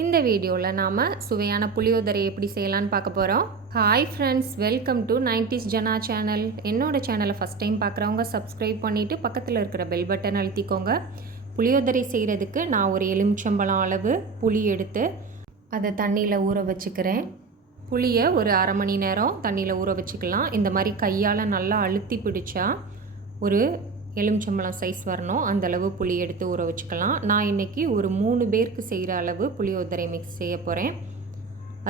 இந்த வீடியோவில் நாம் சுவையான புளியோதரை எப்படி செய்யலான்னு பார்க்க போகிறோம். Hi friends, welcome to 90s Jana channel. என்னோடய சேனலை ஃபஸ்ட் டைம் பார்க்குறவங்க சப்ஸ்கிரைப் பண்ணிவிட்டு பக்கத்தில் இருக்கிற பெல் பட்டன் அழுத்திக்கோங்க. புளியோதரை செய்கிறதுக்கு நான் ஒரு எலுமிச்சம்பழம் அளவு புளி எடுத்து அதை தண்ணியில் ஊற வச்சுக்கிறேன். புளியை ஒரு அரை மணி நேரம் தண்ணியில் ஊற வச்சுக்கலாம். இந்த மாதிரி கையால் நல்லா அழுத்தி பிடிச்சா ஒரு எலுமிச்சம்பழம் சைஸ் வரணும், அந்தளவு புளி எடுத்து ஊற வச்சுக்கலாம். நான் இன்றைக்கி ஒரு 3 பேருக்கு செய்கிற அளவு புளியோதரை மிக்ஸ் செய்ய போகிறேன்.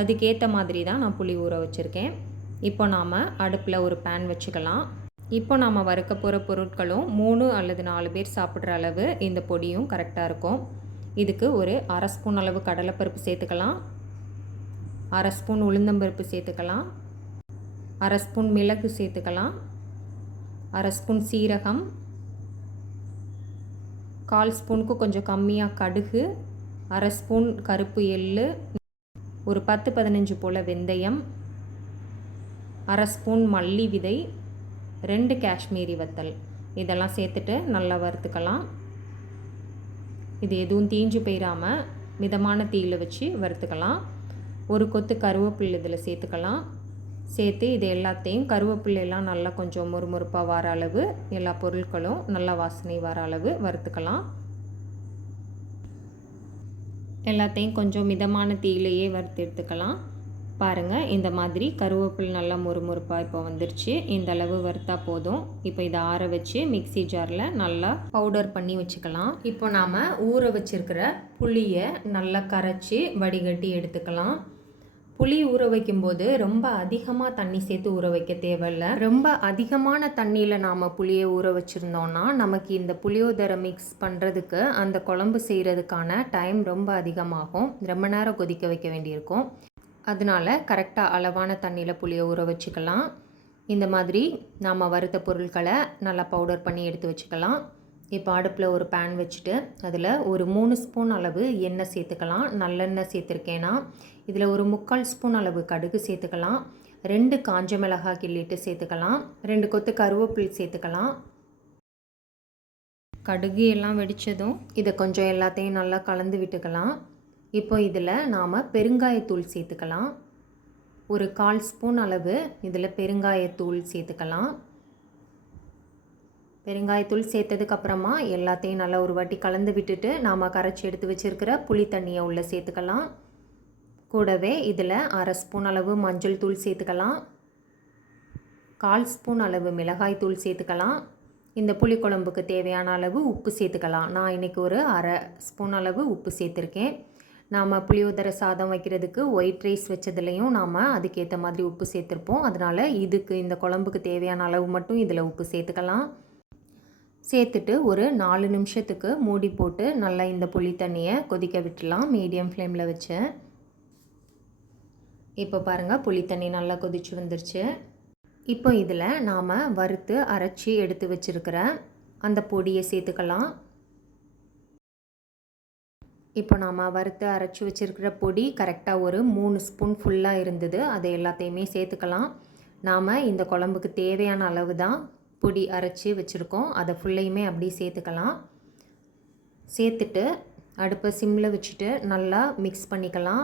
அதுக்கேற்ற மாதிரி தான் நான் புளி ஊற வச்சுருக்கேன். இப்போ நாம் அடுப்பில் ஒரு பேன் வச்சுக்கலாம். இப்போ நாம் வறுக்க போகிற பொருட்களும் 3 அல்லது 4 பேர் சாப்பிட்ற அளவு இந்த பொடியும் கரெக்டாக இருக்கும். இதுக்கு ஒரு அரை ஸ்பூன் அளவு கடலைப்பருப்பு சேர்த்துக்கலாம், அரை ஸ்பூன் உளுந்தம்பருப்பு சேர்த்துக்கலாம், அரை ஸ்பூன் மிளகு சேர்த்துக்கலாம், அரை ஸ்பூன் சீரகம், 1/4 ஸ்பூனுக்கு கொஞ்சம் கம்மியாக கடுகு, அரை ஸ்பூன் கருப்பு எள்ளு, ஒரு 10-15 போல் வெந்தயம், அரை ஸ்பூன் மல்லி விதை, 2 காஷ்மீரி வத்தல், இதெல்லாம் சேர்த்துட்டு நல்லா வறுத்துக்கலாம். இது எதுவும் தீஞ்சு போயிடாமல் மிதமான தீயில் வச்சு வறுத்துக்கலாம். ஒரு கொத்து கருவேப்பிலை இதில் சேர்த்துக்கலாம். சேர்த்து இது எல்லாத்தையும் கருவேப்பிலையெல்லாம் நல்லா கொஞ்சம் மொறுமொறுப்பாக வர அளவு, எல்லா பொருட்களும் நல்லா வாசனை வர அளவு வறுத்துக்கலாம். எல்லாத்தையும் கொஞ்சம் மிதமான தீயிலேயே வறுத்து எடுத்துக்கலாம். பாருங்கள், இந்த மாதிரி கருவேப்பிலை நல்லா மொறுமொறுப்பாக இப்போ வந்துருச்சு. இந்த அளவு வறுத்தா போதும். இப்போ இதை ஆற வச்சு மிக்ஸி ஜாரில் நல்லா பவுடர் பண்ணி வச்சுக்கலாம். இப்போ நாம் ஊற வச்சுருக்கிற புளியை நல்லா கரைச்சி வடிகட்டி எடுத்துக்கலாம். புளி ஊற வைக்கும்போது ரொம்ப அதிகமாக தண்ணி சேர்த்து ஊற வைக்க தேவையில்லை. ரொம்ப அதிகமான தண்ணியில் நாம் புளியை ஊற வச்சுருந்தோன்னா நமக்கு இந்த புளியோதரை மிக்ஸ் பண்ணுறதுக்கு, அந்த குழம்பு செய்கிறதுக்கான டைம் ரொம்ப அதிகமாகும். ரொம்ப நேரம் கொதிக்க வைக்க வேண்டியிருக்கும். அதனால கரெக்டாக அளவான தண்ணியில் புளியை ஊற வச்சுக்கலாம். இந்த மாதிரி நாம் வறுத்த பொருட்களை நல்லா பவுடர் பண்ணி எடுத்து வச்சுக்கலாம். இப்போ அடுப்பில் ஒரு பேன் வச்சுட்டு அதில் ஒரு 3 ஸ்பூன் அளவு எண்ணெய் சேர்த்துக்கலாம். நல்லெண்ணெய் சேர்த்துருக்கேன்னா இதில் ஒரு 3/4 ஸ்பூன் அளவு கடுகு சேர்த்துக்கலாம். 2 காஞ்ச மிளகாய் கிள்ளிட்டு சேர்த்துக்கலாம். 2 கொத்து கருவேப்பிலை சேர்த்துக்கலாம். கடுகு எல்லாம் வெடித்ததும் இதை கொஞ்சம் எல்லாத்தையும் நல்லா கலந்து விட்டுக்கலாம். இப்போ இதில் நாம் பெருங்காயத்தூள் சேர்த்துக்கலாம். ஒரு 1/4 ஸ்பூன் அளவு இதில் பெருங்காயத்தூள் சேர்த்துக்கலாம். பெருங்காயத்தூள் சேர்த்ததுக்கப்புறமா எல்லாத்தையும் நல்லா ஒரு வாட்டி கலந்து விட்டுட்டு நாம் கரைச்சி எடுத்து வச்சுருக்கிற புளி தண்ணியை உள்ளே சேர்த்துக்கலாம். கூடவே இதில் அரை ஸ்பூன் அளவு மஞ்சள் தூள் சேர்த்துக்கலாம். 1/4 ஸ்பூன் அளவு மிளகாய் தூள் சேர்த்துக்கலாம். இந்த புளி குழம்புக்கு தேவையான அளவு உப்பு சேர்த்துக்கலாம். நான் இன்றைக்கி ஒரு அரை ஸ்பூன் அளவு உப்பு சேர்த்துருக்கேன். நாம் புளியோதரை சாதம் வைக்கிறதுக்கு ஒயிட் ரைஸ் வச்சதுலேயும் நாம் அதுக்கேற்ற மாதிரி உப்பு சேர்த்துருப்போம். அதனால் இதுக்கு இந்த குழம்புக்கு தேவையான அளவு மட்டும் இதில் உப்பு சேர்த்துக்கலாம். சேர்த்துட்டு ஒரு 4 நிமிஷத்துக்கு மூடி போட்டு நல்லா இந்த புளி தண்ணியை கொதிக்க விட்டுலாம், மீடியம் ஃப்ளேமில் வச்சு. இப்போ பாருங்கள், புளி தண்ணி நல்லா கொதிச்சு வந்துருச்சு. இப்போ இதில் நாம் வறுத்து அரைச்சி எடுத்து வச்சுருக்கிற அந்த பொடியை சேர்த்துக்கலாம். இப்போ நாம் வறுத்து அரைச்சி வச்சுருக்கிற பொடி கரெக்டாக ஒரு 3 ஸ்பூன் ஃபுல்லாக இருந்தது. அதை எல்லாத்தையுமே சேர்த்துக்கலாம். நாம் இந்த குழம்புக்கு தேவையான அளவு தான் பொடி அரைச்சி வச்சுருக்கோம். அதை ஃபுல்லையுமே அப்படியே சேர்த்துக்கலாம். சேர்த்துட்டு அடுப்பை சிம்மில் வச்சுட்டு நல்லா மிக்ஸ் பண்ணிக்கலாம்.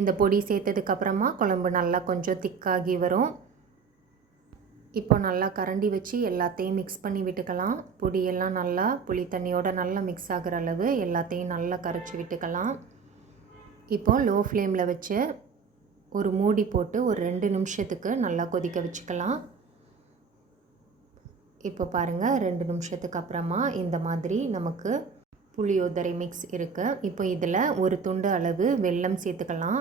இந்த பொடி சேர்த்ததுக்கப்புறமா குழம்பு நல்லா கொஞ்சம் திக்காகி வரும். இப்போ நல்லா கரண்டி வச்சு எல்லாத்தையும் மிக்ஸ் பண்ணி விட்டுக்கலாம். பொடியெல்லாம் நல்லா புளி தண்ணியோடு நல்லா மிக்ஸ் ஆகிற அளவு எல்லாத்தையும் நல்லா கரைச்சி விட்டுக்கலாம். இப்போ லோ ஃப்ளேமில் வச்சு ஒரு மூடி போட்டு ஒரு 2 நிமிஷத்துக்கு நல்லா கொதிக்க வச்சுக்கலாம். இப்போ பாருங்கள், 2 நிமிஷத்துக்கு அப்புறமா இந்த மாதிரி நமக்கு புளியோதரை மிக்ஸ் இருக்குது. இப்போ இதில் ஒரு துண்டு அளவு வெல்லம் சேர்த்துக்கலாம்.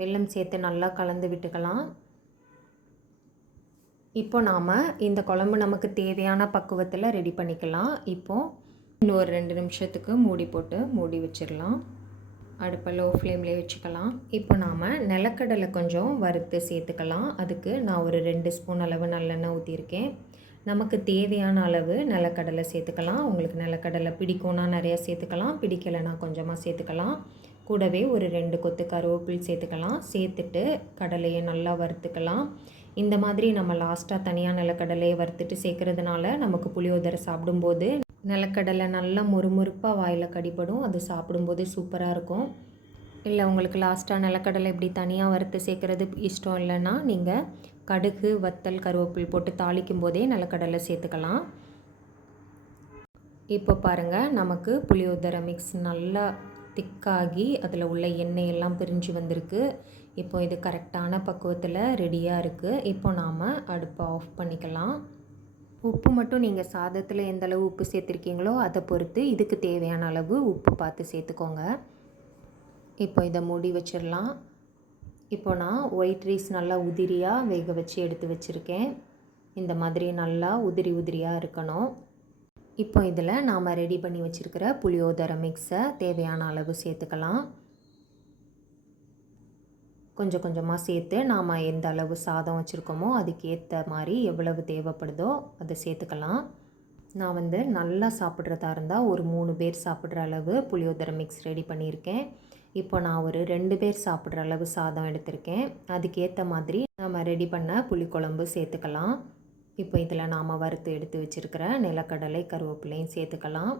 வெல்லம் சேர்த்து நல்லா கலந்து விட்டுக்கலாம். இப்போ நாம் இந்த குழம்பு நமக்கு தேவையான பக்குவத்தில் ரெடி பண்ணிக்கலாம். இப்போது இன்னொரு 2 நிமிஷத்துக்கு மூடி போட்டு மூடி வச்சிடலாம். அடுப்பை லோ ஃப்ளேம்லேயே வச்சுக்கலாம். இப்போ நாம் நிலக்கடலை கொஞ்சம் வறுத்து சேர்த்துக்கலாம். அதுக்கு நான் ஒரு 2 ஸ்பூன் அளவு நல்லெண்ணெய் ஊற்றிருக்கேன். நமக்கு தேவையான அளவு நிலக்கடலை சேர்த்துக்கலாம். உங்களுக்கு நிலக்கடலை பிடிக்கும்னா நிறையா சேர்த்துக்கலாம், பிடிக்கலைன்னா கொஞ்சமாக சேர்த்துக்கலாம். கூடவே ஒரு 2 கொத்து கருவேப்பிலை சேர்த்துக்கலாம். சேர்த்துட்டு கடலையை நல்லா வறுத்துக்கலாம். இந்த மாதிரி நம்ம லாஸ்ட்டாக தனியாக நிலக்கடலையை வறுத்துட்டு சேர்க்குறதுனால நமக்கு புளியோதரை சாப்பிடும்போது நிலக்கடலை நல்லா முறுமுறுப்பாக வாயில் கடிபடும். அது சாப்பிடும்போதே சூப்பராக இருக்கும். இல்லை உங்களுக்கு லாஸ்ட்டாக நிலக்கடலை இப்படி தனியாக வறுத்து சேர்க்குறது இஷ்டம் இல்லைன்னா நீங்கள் கடுகு, வத்தல், கருவேப்பில் போட்டு தாளிக்கும் போதே நிலக்கடலை சேர்த்துக்கலாம். இப்போ பாருங்கள், நமக்கு புளியோதரை மிக்ஸ் நல்லா திக்காகி அதில் உள்ள எண்ணெய் எல்லாம் பிரிஞ்சு வந்திருக்கு. இப்போ இது கரெக்டான பக்குவத்தில் ரெடியாக இருக்குது. இப்போ நாம் அடுப்பை ஆஃப் பண்ணிக்கலாம். உப்பு மட்டும் நீங்கள் சாதத்தில் எந்த அளவு உப்பு சேர்த்துருக்கீங்களோ அதை பொறுத்து இதுக்கு தேவையான அளவு உப்பு பார்த்து சேர்த்துக்கோங்க. இப்போ இதை மூடி வச்சிடலாம். இப்போ நான் ஒயிட் ரைஸ் நல்லா உதிரியாக வேக வச்சு எடுத்து வச்சுருக்கேன். இந்த மாதிரி நல்லா உதிரி உதிரியாக இருக்கணும். இப்போ இதில் நாம் ரெடி பண்ணி வச்சுருக்கிற புளியோதரை மிக்ஸை தேவையான அளவு சேர்த்துக்கலாம். கொஞ்சம் கொஞ்சமாக சேர்த்து நாம் எந்த அளவு சாதம் வச்சுருக்கோமோ அதுக்கேற்ற மாதிரி எவ்வளவு தேவைப்படுதோ அதை சேர்த்துக்கலாம். நான் நல்லா சாப்பிட்றதா இருந்தால் ஒரு 3 பேர் சாப்பிட்ற அளவு புளியோதரை மிக்ஸ் ரெடி பண்ணியிருக்கேன். இப்போ நான் ஒரு 2 பேர் சாப்பிட்ற அளவு சாதம் எடுத்திருக்கேன். அதுக்கேற்ற மாதிரி நம்ம ரெடி பண்ண புளிக்குழம்பு சேர்த்துக்கலாம். இப்போ இதில் நாம் வறுத்து எடுத்து வச்சுருக்கிற நிலக்கடலை, கருவேப்பிலையும் சேர்த்துக்கலாம்.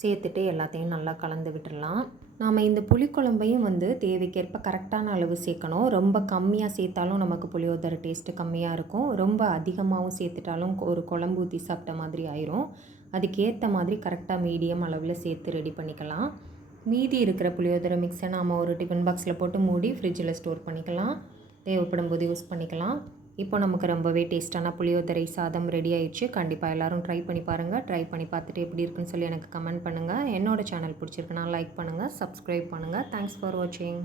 சேர்த்துட்டு எல்லாத்தையும் நல்லா கலந்து விட்டுடலாம். நாம் இந்த புளிக்குழம்பையும் தேவைக்கேற்ப கரெக்டான அளவு சேர்க்கணும். ரொம்ப கம்மியாக சேர்த்தாலும் நமக்கு புளியோதரை டேஸ்ட்டு கம்மியாக இருக்கும். ரொம்ப அதிகமாகவும் சேர்த்துட்டாலும் ஒரு குழம்பு ஊற்றி சாப்பிட்ட மாதிரி ஆயிரும். அதுக்கேற்ற மாதிரி கரெக்டாக மீடியம் அளவில் சேர்த்து ரெடி பண்ணிக்கலாம். மீதி இருக்கிற புளியோதரை மிக்ஸை நாம் ஒரு டிஃபன் பாக்ஸில் போட்டு மூடி ஃப்ரிட்ஜில் ஸ்டோர் பண்ணிக்கலாம். தேவைப்படும் போது யூஸ் பண்ணிக்கலாம். இப்போ நமக்கு ரொம்பவே டேஸ்ட்டான புளியோதரை சாதம் ரெடி ஆயிடுச்சு. கண்டிப்பாக எல்லோரும் ட்ரை பண்ணி பாருங்கள். ட்ரை பண்ணி பார்த்துட்டு எப்படி இருக்குன்னு சொல்லி எனக்கு கமெண்ட் பண்ணுங்கள். என்னோடய சேனல் பிடிச்சிருக்குன்னா லைக் பண்ணுங்கள், சப்ஸ்கிரைப் பண்ணுங்கள். தேங்க்ஸ் ஃபார் வாட்சிங்.